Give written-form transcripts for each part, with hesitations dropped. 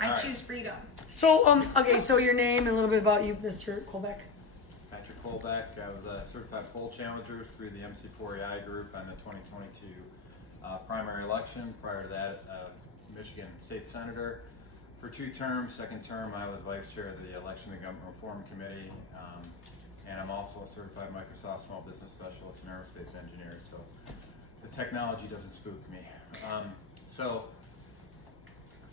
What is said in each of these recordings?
I choose freedom. So, okay, so your name and a little bit about you, Mr. Kolbeck. Patrick Kolbeck. I was a certified poll challenger through the MC4AI group on the 2022 primary election. Prior to that, Michigan State Senator for 2 terms. Second term, I was vice chair of the Election and Government Reform Committee. And I'm also a certified Microsoft Small Business Specialist and Aerospace Engineer. So the technology doesn't spook me. So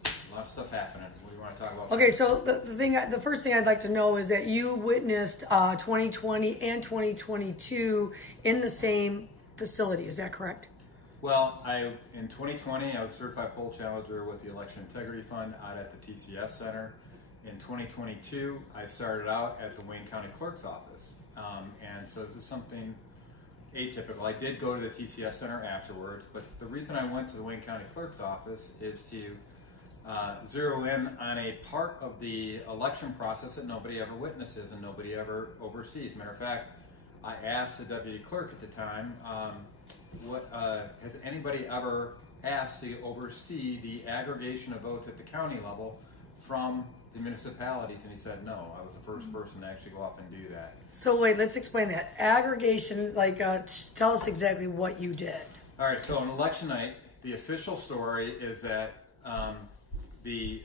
a lot of stuff happening. What do you want to talk about? Okay, so the first thing I'd like to know is that you witnessed 2020 and 2022 in the same facility. Is that correct? Well, in 2020, I was certified poll challenger with the Election Integrity Fund out at the TCF Center. In 2022, I started out at the Wayne County Clerk's Office. And so this is something atypical. I did go to the TCF Center afterwards, but the reason I went to the Wayne County Clerk's Office is to zero in on a part of the election process that nobody ever witnesses and nobody ever oversees. Matter of fact, I asked the deputy clerk at the time, has anybody ever asked to oversee the aggregation of votes at the county level from the municipalities? And he said no. I was the first person to actually go off and do that. So wait, let's explain that. Aggregation, tell us exactly what you did. All right, so on election night, the official story is that the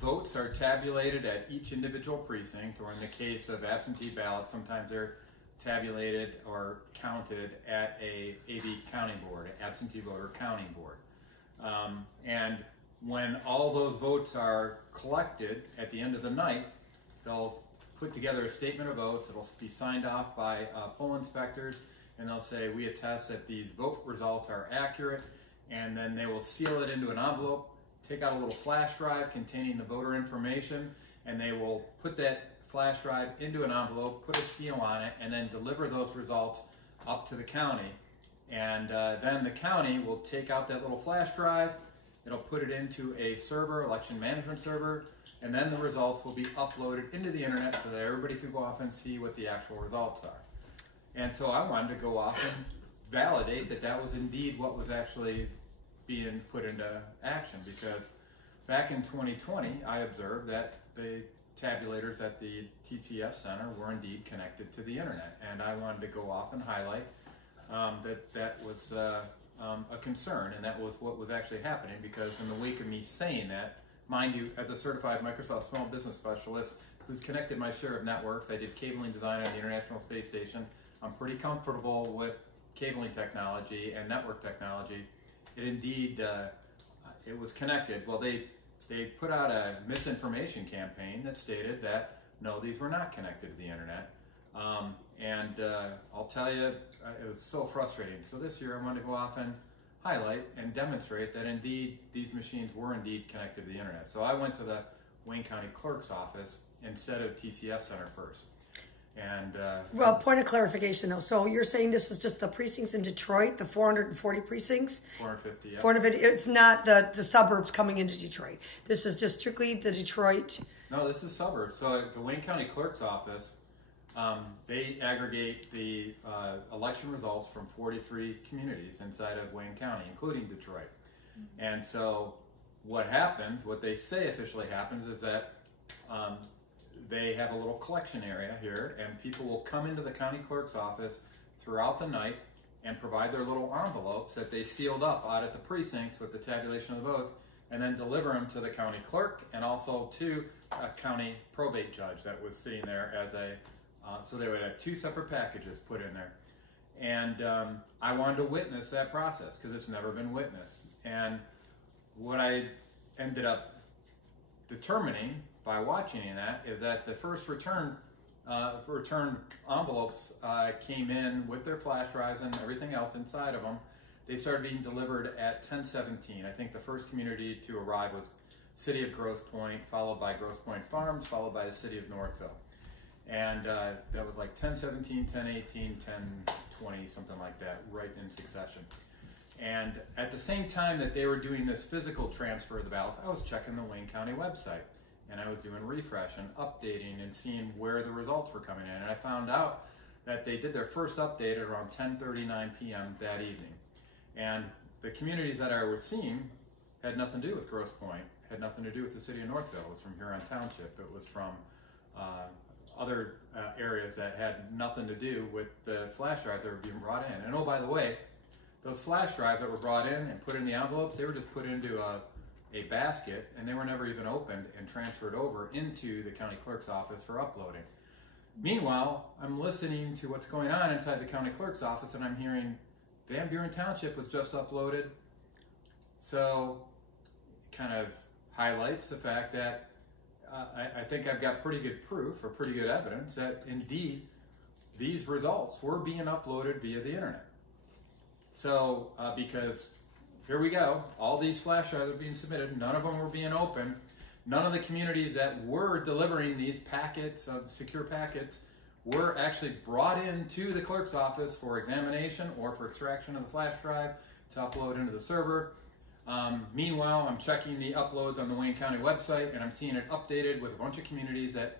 votes are tabulated at each individual precinct, or in the case of absentee ballots, sometimes they're tabulated or counted at a AV counting board, an absentee voter counting board. And when all those votes are collected at the end of the night, they'll put together a statement of votes. It'll be signed off by poll inspectors, and they'll say, we attest that these vote results are accurate, and then they will seal it into an envelope, take out a little flash drive containing the voter information, and they will put that flash drive into an envelope, put a seal on it, and then deliver those results up to the county. And then the county will take out that little flash drive, it'll put it into a server, election management server, and then the results will be uploaded into the internet so that everybody can go off and see what the actual results are. And so I wanted to go off and validate that that was indeed what was actually being put into action, because back in 2020, I observed that the tabulators at the TCF Center were indeed connected to the internet, and I wanted to go off and highlight that was a concern, and that was what was actually happening, because in the wake of me saying that, mind you, as a certified Microsoft Small Business Specialist who's connected my share of networks, I did cabling design on the International Space Station. I'm pretty comfortable with cabling technology and network technology. It indeed, it was connected. Well, they put out a misinformation campaign that stated that, no, these were not connected to the internet. I'll tell you, it was so frustrating. So this year I wanted to go off and highlight and demonstrate that indeed these machines were indeed connected to the internet. So I went to the Wayne County Clerk's Office instead of TCF Center first. And well, point of clarification though. So you're saying this is just the precincts in Detroit, the 440 precincts? 450, yeah. 450. It's not the suburbs coming into Detroit. This is just strictly the Detroit. No, this is suburbs. So at the Wayne County Clerk's Office, they aggregate the election results from 43 communities inside of Wayne County, including Detroit. Mm-hmm. And so what happened, what they say officially happens, is that they have a little collection area here, and people will come into the county clerk's office throughout the night and provide their little envelopes that they sealed up out at the precincts with the tabulation of the votes, and then deliver them to the county clerk and also to a county probate judge that was sitting there as a, so they would have 2 separate packages put in there. And I wanted to witness that process because it's never been witnessed. And what I ended up determining by watching that is that the first return envelopes came in with their flash drives and everything else inside of them. They started being delivered at 10:17. I think the first community to arrive was City of Grosse Pointe, followed by Grosse Pointe Farms, followed by the City of Northville. And that was like 10:17, 10:18, 10:20, something like that, right in succession. And at the same time that they were doing this physical transfer of the ballots, I was checking the Wayne County website. And I was doing refresh and updating and seeing where the results were coming in. And I found out that they did their first update at around 10:39 p.m. that evening. And the communities that I was seeing had nothing to do with Grosse Pointe, had nothing to do with the city of Northville. It was from Huron Township. It was from other areas that had nothing to do with the flash drives that were being brought in. And oh, by the way, those flash drives that were brought in and put in the envelopes, they were just put into a basket, and they were never even opened and transferred over into the county clerk's office for uploading. Meanwhile, I'm listening to what's going on inside the county clerk's office, and I'm hearing Van Buren Township was just uploaded. So it kind of highlights the fact that I think I've got pretty good proof or pretty good evidence that indeed these results were being uploaded via the internet. So because here we go, all these flash drives are being submitted, none of them were being opened. None of the communities that were delivering these packets of secure packets were actually brought into the clerk's office for examination or for extraction of the flash drive to upload into the server. Meanwhile, I'm checking the uploads on the Wayne County website, and I'm seeing it updated with a bunch of communities that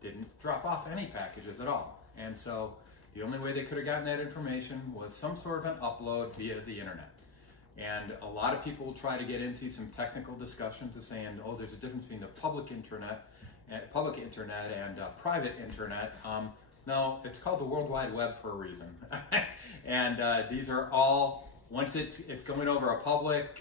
didn't drop off any packages at all. And so the only way they could have gotten that information was some sort of an upload via the internet. And a lot of people try to get into some technical discussions of saying, oh, there's a difference between the public internet and private internet. No, it's called the World Wide Web for a reason. And these are all, once it's going over a public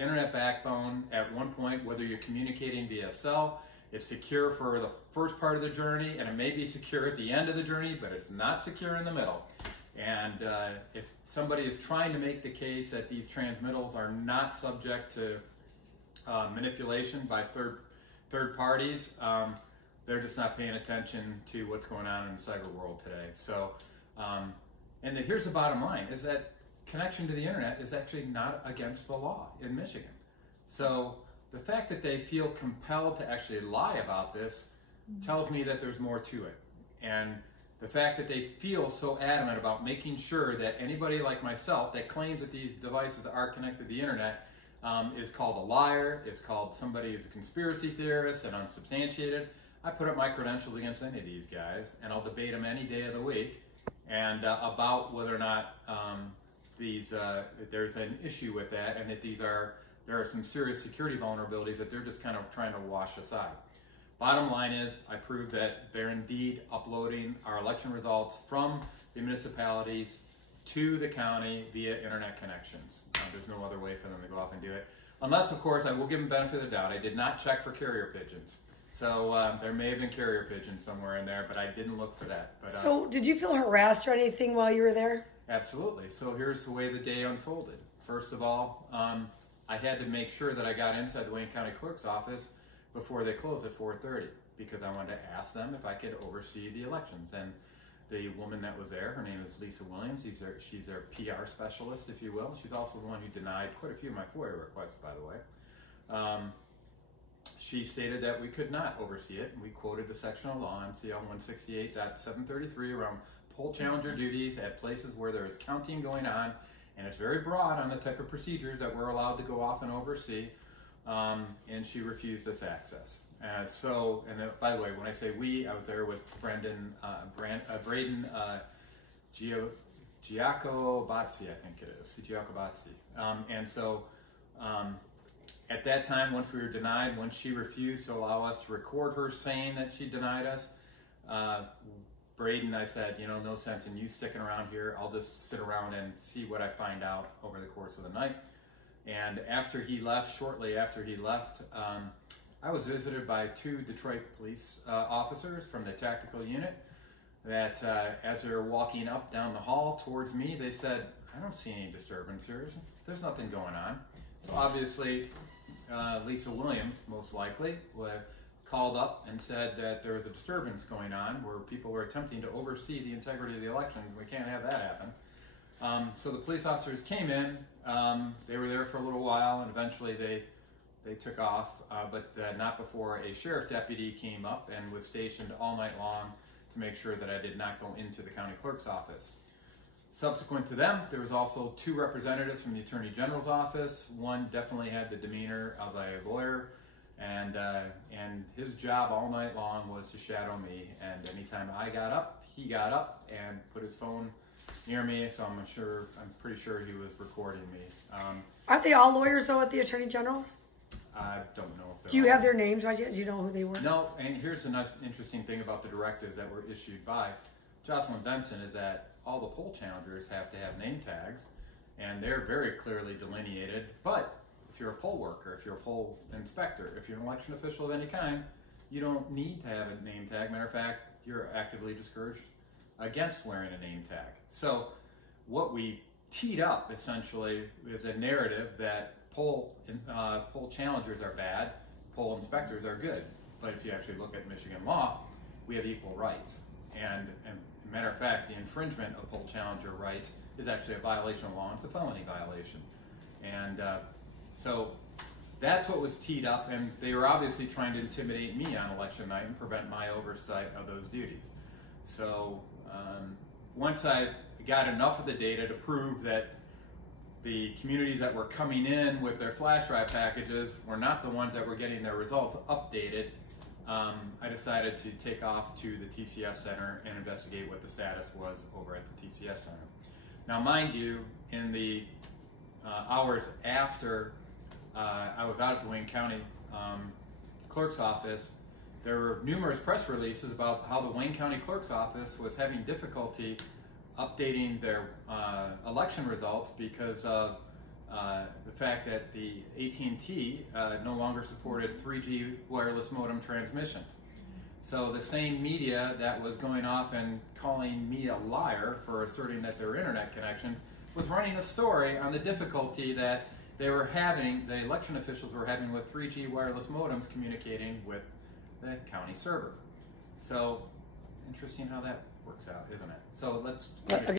internet backbone at one point, whether you're communicating via cell, it's secure for the first part of the journey, and it may be secure at the end of the journey, but it's not secure in the middle. And if somebody is trying to make the case that these transmittals are not subject to manipulation by third parties, they're just not paying attention to what's going on in the cyber world today. So, here's the bottom line, is that connection to the internet is actually not against the law in Michigan. So the fact that they feel compelled to actually lie about this tells me that there's more to it. And the fact that they feel so adamant about making sure that anybody like myself that claims that these devices are connected to the internet is called a liar, is called somebody who's a conspiracy theorist and unsubstantiated. I put up my credentials against any of these guys, and I'll debate them any day of the week, and about whether or not there's an issue with that, and that there are some serious security vulnerabilities that they're just kind of trying to wash aside. Bottom line is, I proved that they're indeed uploading our election results from the municipalities to the county via internet connections. There's no other way for them to go off and do it. Unless, of course, I will give them the benefit of the doubt. I did not check for carrier pigeons. So there may have been carrier pigeons somewhere in there, but I didn't look for that. But, so did you feel harassed or anything while you were there? Absolutely. So here's the way the day unfolded. First of all, I had to make sure that I got inside the Wayne County Clerk's office before they closed at 4:30, because I wanted to ask them if I could oversee the elections. And the woman that was there, her name is Lisa Williams. She's their PR specialist, if you will. She's also the one who denied quite a few of my FOIA requests, by the way. She stated that we could not oversee it, and we quoted the section of law, MCL 168.733, around poll challenger duties at places where there is counting going on, and it's very broad on the type of procedures that we're allowed to go off and oversee. And she refused us access. By the way, when I say we, I was there with Braden Giacobazzi, I think it is, Giacobazzi. At that time, once we were denied, once she refused to allow us to record her saying that she denied us, Braden, I said, no sense in you sticking around here. I'll just sit around and see what I find out over the course of the night. And shortly after he left, I was visited by two Detroit police officers from the tactical unit that as they were walking up down the hall towards me, they said, I don't see any disturbances. There's nothing going on. So obviously, Lisa Williams, most likely, called up and said that there was a disturbance going on where people were attempting to oversee the integrity of the election. We can't have that happen. So the police officers came in. They were there for a little while, and eventually they took off, but not before a sheriff deputy came up and was stationed all night long to make sure that I did not go into the county clerk's office. Subsequent to them, there was also two representatives from the Attorney General's office. One definitely had the demeanor of a lawyer, and his job all night long was to shadow me. And anytime I got up, he got up and put his phone near me. So I'm pretty sure he was recording me. Aren't they all lawyers though at the Attorney General? I don't know if they're Do you all- have their names by chance? Do you know who they were? No, and here's another interesting thing about the directives that were issued by Jocelyn Benson is that all the poll challengers have to have name tags, and they're very clearly delineated. But if you're a poll worker, if you're a poll inspector, if you're an election official of any kind, you don't need to have a name tag. Matter of fact, you're actively discouraged against wearing a name tag. So what we teed up essentially is a narrative that poll challengers are bad, poll inspectors are good. But if you actually look at Michigan law, we have equal rights. And matter of fact, the infringement of poll challenger rights is actually a violation of law. It's a felony violation. And so that's what was teed up, and they were obviously trying to intimidate me on election night and prevent my oversight of those duties. So once I got enough of the data to prove that the communities that were coming in with their flash drive packages were not the ones that were getting their results updated, I decided to take off to the TCF Center and investigate what the status was over at the TCF Center. Now, mind you, in the hours after I was out at the Wayne County Clerk's Office, there were numerous press releases about how the Wayne County Clerk's Office was having difficulty updating their election results because of the fact that the AT&T no longer supported 3G wireless modem transmissions. So the same media that was going off and calling me a liar for asserting that there were internet connections was running a story on the difficulty that they were having, the election officials were having with 3G wireless modems communicating with the county server. So interesting how that works out, isn't it? So let's